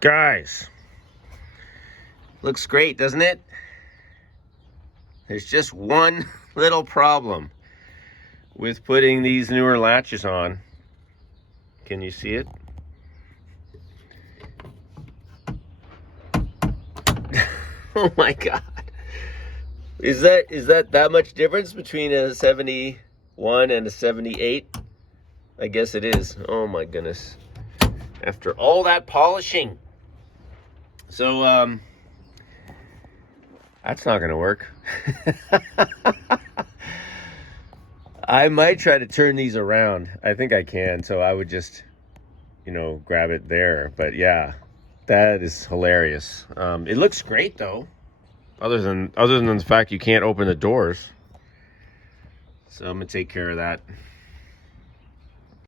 Guys, looks great, doesn't it? There's just one little problem with putting these newer latches on. Can you see it? Oh my God. Is that much difference between a 71 and a 78? I guess it is. Oh my goodness. After all that polishing. So, that's not gonna work. I might try to turn these around. I think I can, so I would just, grab it there. But yeah, that is hilarious. It looks great though, other than the fact you can't open the doors. So I'm gonna take care of that.